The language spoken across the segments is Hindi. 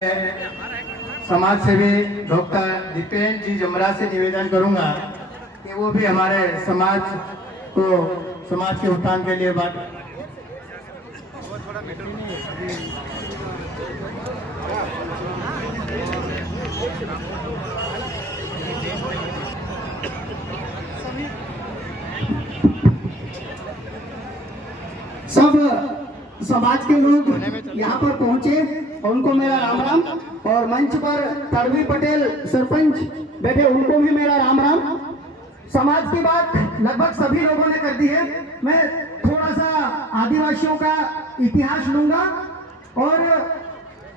समाज सेवी डॉक्टर दीपेन जी जमरा से निवेदन करूंगा कि वो भी हमारे समाज के उत्थान के लिए बात। सब समाज के लोग यहाँ पर पहुंचे और उनको मेरा राम राम, और मंच पर तड़वी पटेल सरपंच बैठे, उनको भी मेरा राम राम। समाज की बात लगभग सभी लोगों ने कर दी है। मैं थोड़ा सा आदिवासियों का इतिहास लूंगा, और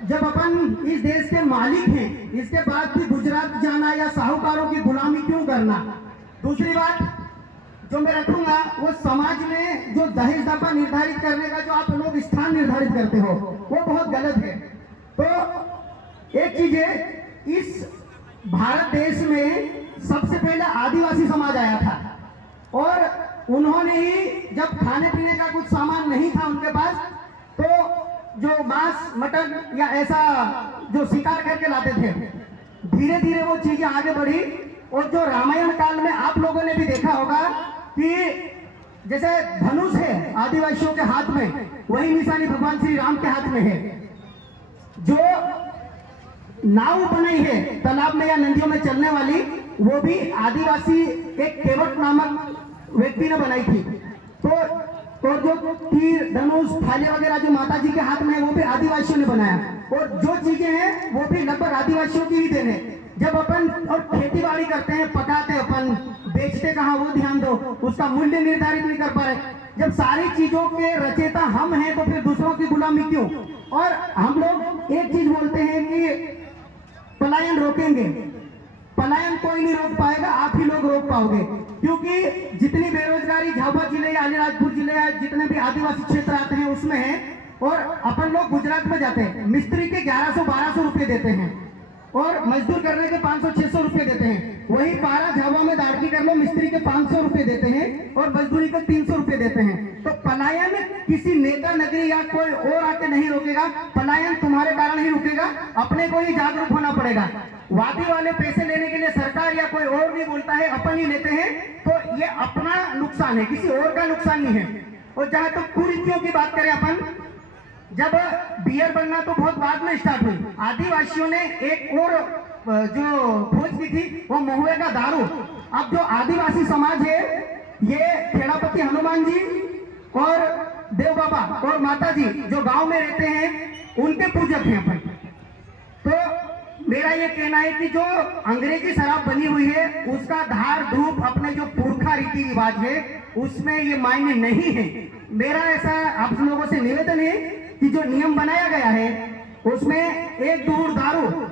जब अपन इस देश के मालिक हैं, इसके बाद भी गुजरात जाना या साहूकारों की गुलामी क्यों करना। दूसरी बात जो मैं रखूंगा वो समाज में जो दहेज दाफा निर्धारित करने का जो आप लोग स्थान निर्धारित करते हो वो बहुत गलत है। तो एक चीज है, इस भारत देश में सबसे पहले आदिवासी समाज आया था, और उन्होंने ही जब खाने पीने का कुछ सामान नहीं था उनके पास, तो जो मांस मटन या ऐसा जो शिकार करके लाते थे, धीरे धीरे वो चीजें आगे बढ़ी। और जो रामायण काल में आप लोगों ने भी देखा होगा कि जैसे धनुष है आदिवासियों के हाथ में, वही निशानी भगवान श्री राम के हाथ में है। जो नाव बनाई है तालाब में या नदियों में चलने वाली, वो भी आदिवासी एक केवट नामक व्यक्ति ने बनाई थी। तो और जो तीर धनुष भाले वगैरह जो माता जी के हाथ में है वो भी आदिवासियों ने बनाया, और जो चीजें हैं वो भी लगभग आदिवासियों की ही देन है। जब अपन और खेती बाड़ी करते हैं, पकाते अपन, बेचते कहाँ वो ध्यान दो, उसका मूल्य निर्धारित नहीं कर पा रहे। जब सारी चीजों के रचयिता हम हैं तो फिर दूसरों की गुलामी क्यों। और हम लोग एक चीज बोलते हैं कि पलायन रोकेंगे, पलायन कोई नहीं रोक पाएगा, आप ही लोग रोक पाओगे। क्योंकि जितनी बेरोजगारी झाबुआ जिले या अलीराजपुर जिले या जितने भी आदिवासी क्षेत्र आते हैं उसमें है, और अपन लोग गुजरात में जाते हैं, मिस्त्री के 1100-1200 रुपए देते हैं और मजदूर करने के 500-600 रुपए देते हैं। वही पारा झाबुआ में दाड़की कर लो, मिस्त्री के 500 रुपए देते हैं और मजदूरी के 300 रुपए देते हैं। तो पलायन किसी नेता नगरी या कोई और आके नहीं रोकेगा, पलायन तुम्हारे कारण ही रुकेगा। अपने को ही जागरूक होना पड़ेगा। वादी वाले पैसे लेने के लिए सरकार या कोई और नहीं बोलता है, अपन ही लेते हैं, तो ये अपना नुकसान है, किसी और का नुकसान नहीं है। और जहां तक कुरीतियों की बात करें अपन, जब बियर बनना तो बहुत बाद में स्टार्ट हुई, आदिवासियों ने एक और जो खोज की थी वो महुए का दारू। अब जो आदिवासी समाज है ये खेड़ापति हनुमान जी और देव बाबा और माता जी जो गांव में रहते हैं उनके पूजक हैं अपन। तो मेरा ये कहना है कि जो अंग्रेजी शराब बनी हुई है उसका धार धूप अपने जो पुरखा रीति रिवाज है उसमें ये मायने नहीं है। मेरा ऐसा आप लोगों से निवेदन है कि जो नियम बनाया गया है उसमें एक दूर दारू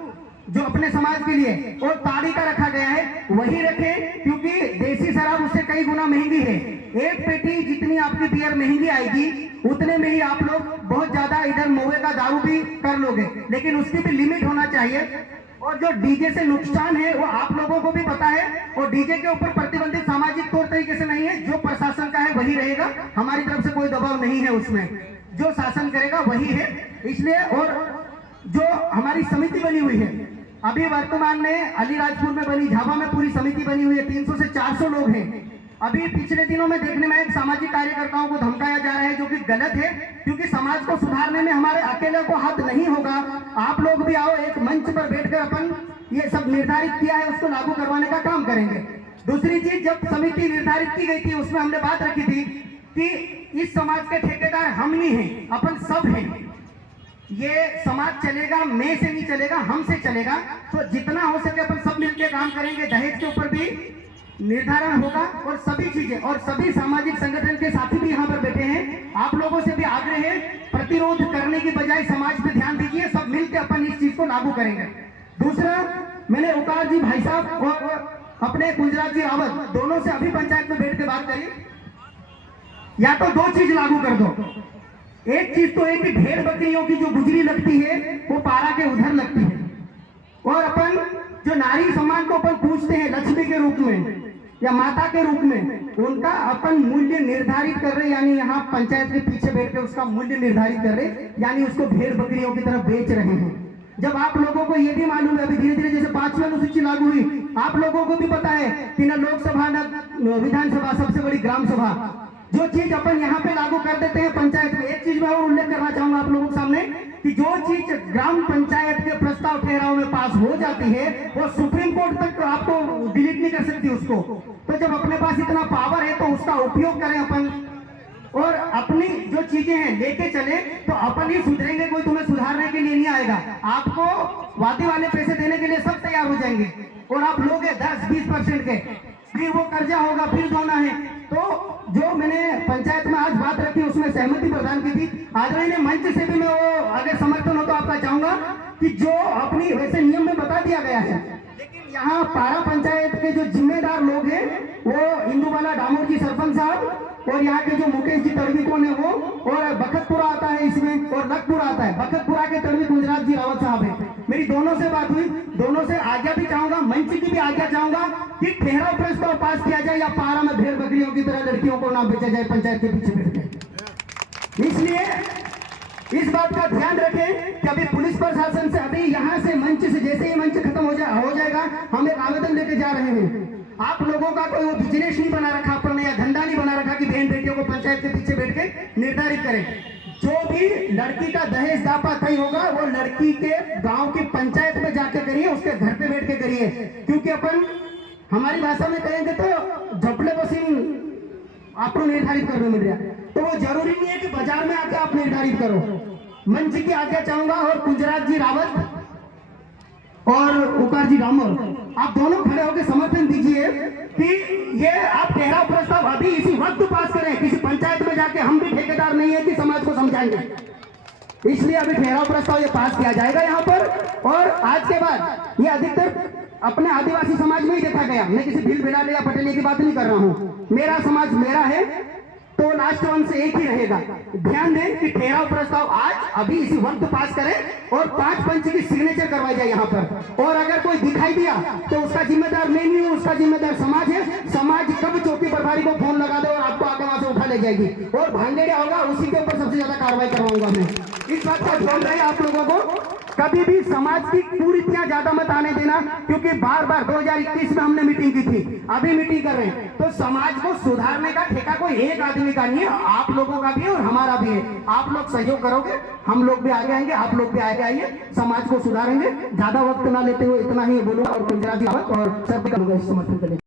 जो अपने समाज के लिए और ताड़ी का रखा गया है वही रखें, क्योंकि देसी शराब उससे कई गुना महंगी है। एक पेटी जितनी आपकी बियर महंगी आएगी उतने में ही आप लोग बहुत ज्यादा इधर महुए का दारू भी कर लोगे, लेकिन उसकी भी लिमिट होना चाहिए। और जो डीजे से नुकसान है वो आप लोगों को भी पता है, और डीजे के ऊपर प्रतिबंधित सामाजिक तौर तरीके से नहीं है, जो प्रशासन का है वही रहेगा, हमारी तरफ से कोई दबाव नहीं है, उसमें जो शासन करेगा वही है। इसलिए और जो हमारी समिति बनी हुई है अभी वर्तमान में अलीराजपुर में बनी, झाबुआ में पूरी समिति बनी हुई है, 300 से 400 लोग हैं। अभी पिछले दिनों में देखने में एक सामाजिक कार्यकर्ताओं को धमकाया जा रहा है जो कि गलत है, क्योंकि समाज को सुधारने में हमारे अकेले को हाथ नहीं होगा। आप लोग भी आओ, एक मंच पर बैठकर अपन ये सब निर्धारित किया है उसको लागू करवाने का काम करेंगे। दूसरी चीज, जब समिति निर्धारित की गई थी उसमें हमने बात रखी थी कि इस समाज के ठेकेदार हम नहीं हैं, अपन सब हैं। ये समाज चलेगा, मैं से नहीं चलेगा, हमसे चलेगा। तो जितना हो सके अपन सब मिलकर काम करेंगे। दहेज के ऊपर भी निर्धारण होगा और सभी चीजें, और सभी सामाजिक संगठन के साथी भी यहाँ पर बैठे हैं। आप लोगों से भी आग्रह है, प्रतिरोध करने की बजाय समाज पे ध्यान दीजिए, सब मिलकर अपन इस चीज को लागू करेंगे। दूसरा, मैंने उकार जी भाई साहब और अपने गुजरात जी रावत दोनों से अभी पंचायत में बैठ के बात करी, या तो दो चीज लागू कर दो। एक चीज तो है कि भेड़ बकरियों की जो गुजरी लगती है वो पारा के उधर लगती है, और अपन जो नारी सम्मान को अपन पूछते हैं लक्ष्मी के रूप में या माता के रूप में, उनका अपन मूल्य निर्धारित कर रहे, यानी यहाँ पंचायत के पीछे बैठ के उसका मूल्य निर्धारित कर रहे, यानी उसको भेड़ बकरियों की तरफ बेच रहे हैं। जब आप लोगों को ये भी मालूम है, अभी धीरे धीरे जैसे 5वीं अनुसूची लागू हुई, आप लोगों को भी पता है कि न लोकसभा न विधानसभा, सबसे बड़ी ग्राम सभा, जो चीज अपन यहाँ पे लागू कर देते हैं पंचायत में। एक चीज मैं और उल्लेख करना चाहूंगा आप लोगों के सामने कि जो चीज ग्राम पंचायत के प्रस्ताव ठहराव में पास हो जाती है, वो सुप्रीम कोर्ट तक आपको डिलीट नहीं कर सकती उसको। तो जब अपने पास इतना पावर है तो उसका उपयोग करें अपन, और अपनी जो चीजें हैं लेके चले, तो अपन ही सुधरेंगे, कोई तुम्हें सुधारने के लिए नहीं आएगा। आपको वादे वाले पैसे देने के लिए सब तैयार हो जाएंगे, और आप लोग 10-20% के, फिर वो कर्जा होगा, फिर जोना है। तो जो मैंने पंचायत में आज बात रखी उसमें सहमति प्रदान की थी आदरणीय मंच से भी, मैं वो अगर समर्थन हो तो आपका चाहूंगा कि जो अपनी वैसे नियम में बता दिया गया है, लेकिन यहाँ पारा पंचायत के जो जिम्मेदार लोग हैं वो इंदुबाला डामोर जी सरपंच साहब, और यहाँ के जो मुकेश जी तड़वी कौन है वो, और बखतपुरा आता है इसमें, और लखपुरा आता है। बखतपुरा के तड़वी गुजरात जी रावत साहब है। मेरी दोनों से बात हुई, दोनों से आज्ञा भी चाहूंगा, मंच की भी आज्ञा चाहूंगा कि ठहराव प्रस्ताव पास किया जाए, या पारा में भेड़ बकरियों की तरह लड़कियों को ना बेचा जाए पंचायत के पीछे बैठ के। इसलिए इस बात का ध्यान रखें कि अभी पुलिस प्रशासन से, अभी यहाँ से मंच से जैसे ही मंच खत्म हो जाएगा, हम एक आवेदन लेके जा रहे हैं। आप लोगों का कोई वो बिजनेस नहीं बना रखा अपन ने, या धंधा नहीं बना रखा कि बहन बेटियों को पंचायत के पीछे बैठ के निर्धारित करें। जो भी लड़की का दहेज दापा तय होगा वो लड़की के गांव की पंचायत में जाके करिए, उसके घर पे बैठ के करिए। क्योंकि अपन हमारी भाषा में कहेंगे तो झपले बसिन आपको निर्धारित करने मिल रहा, तो वो जरूरी नहीं है कि बाजार में आके आप निर्धारित करो। मंच की आज्ञा चाहूंगा, और गुजरात जी रावत और उकार जी डामोर, आप दोनों खड़े होकर समर्थन दीजिए कि ये आप ठहराव प्रस्ताव अभी इसी वक्त पास करें। किसी पंचायत में जाके हम भी ठेकेदार नहीं है कि समाज को समझाएंगे, इसलिए अभी ठहराव प्रस्ताव ये पास किया जाएगा यहाँ पर। और आज के बाद ये अधिकतर अपने आदिवासी समाज में ही देखा गया, मैं किसी भील भिलाले या पटेली की बात नहीं कर रहा हूँ, मेरा समाज मेरा है, तो लास्ट वन से एक ही रहेगा। ध्यान दें कि ठहराव प्रस्ताव आज अभी इसी वक्त पास करें, और 5 पंच की सिग्नेचर करवाई जाए यहाँ पर। और अगर कोई दिखाई दिया तो उसका जिम्मेदार मैं नहीं हूँ, उसका जिम्मेदार समाज है। समाज कब चौकी प्रभारी को फोन लगा दे और आपको आगे वहां से उठा ले जाएगी, और भांगेड़िया होगा उसी के ऊपर सबसे ज्यादा कार्रवाई करवाऊंगा मैं। इस बात का ध्यान रहे आप लोगों को, कभी भी समाज की कुरीतियां ज्यादा मत आने देना, क्योंकि बार बार 2021 में हमने मीटिंग की थी, अभी मीटिंग कर रहे हैं। तो समाज को सुधारने का ठेका कोई एक आदमी का नहीं है, आप लोगों का भी है और हमारा भी है। आप लोग सहयोग करोगे, हम लोग भी आगे आएंगे, आप लोग भी आगे आइए, समाज को सुधारेंगे। ज्यादा वक्त ना लेते हुए इतना ही बोलूंगा, और गुजराती और सब समर्थन करेंगे।